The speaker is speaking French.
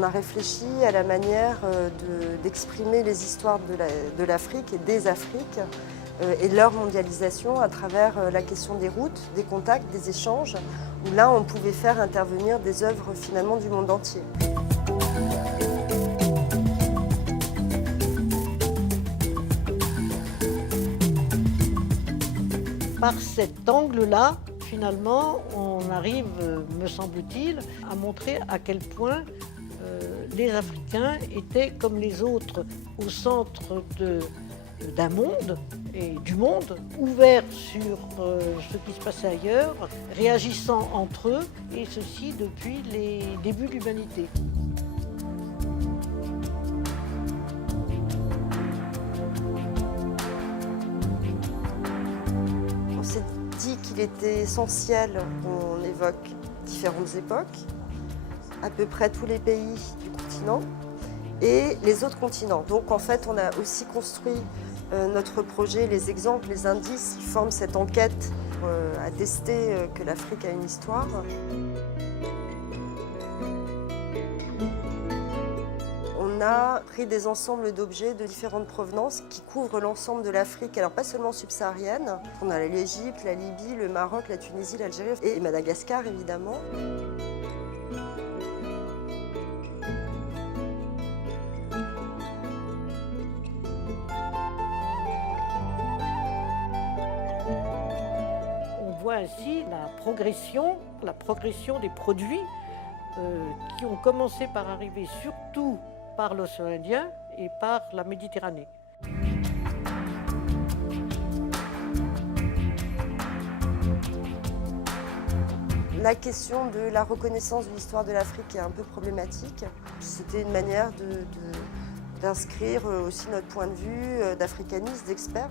On a réfléchi à la manière d'exprimer les histoires de l'Afrique et des Afriques et de leur mondialisation à travers la question des routes, des contacts, des échanges, où là on pouvait faire intervenir des œuvres finalement du monde entier. Par cet angle-là, finalement, on arrive, me semble-t-il, à montrer à quel point les Africains étaient comme les autres au centre d'un monde et du monde, ouverts sur ce qui se passait ailleurs, réagissant entre eux, et ceci depuis les débuts de l'humanité. On s'est dit qu'il était essentiel qu'on évoque différentes époques, à peu près tous les pays du continent et les autres continents. Donc en fait, on a aussi construit notre projet, les exemples, les indices qui forment cette enquête pour attester que l'Afrique a une histoire. On a pris des ensembles d'objets de différentes provenances qui couvrent l'ensemble de l'Afrique, alors pas seulement subsaharienne. On a l'Égypte, la Libye, le Maroc, la Tunisie, l'Algérie et Madagascar évidemment. On voit ainsi la progression des produits qui ont commencé par arriver surtout par l'océan Indien et par la Méditerranée. La question de la reconnaissance de l'histoire de l'Afrique est un peu problématique. C'était une manière d'inscrire aussi notre point de vue d'africaniste, d'expert.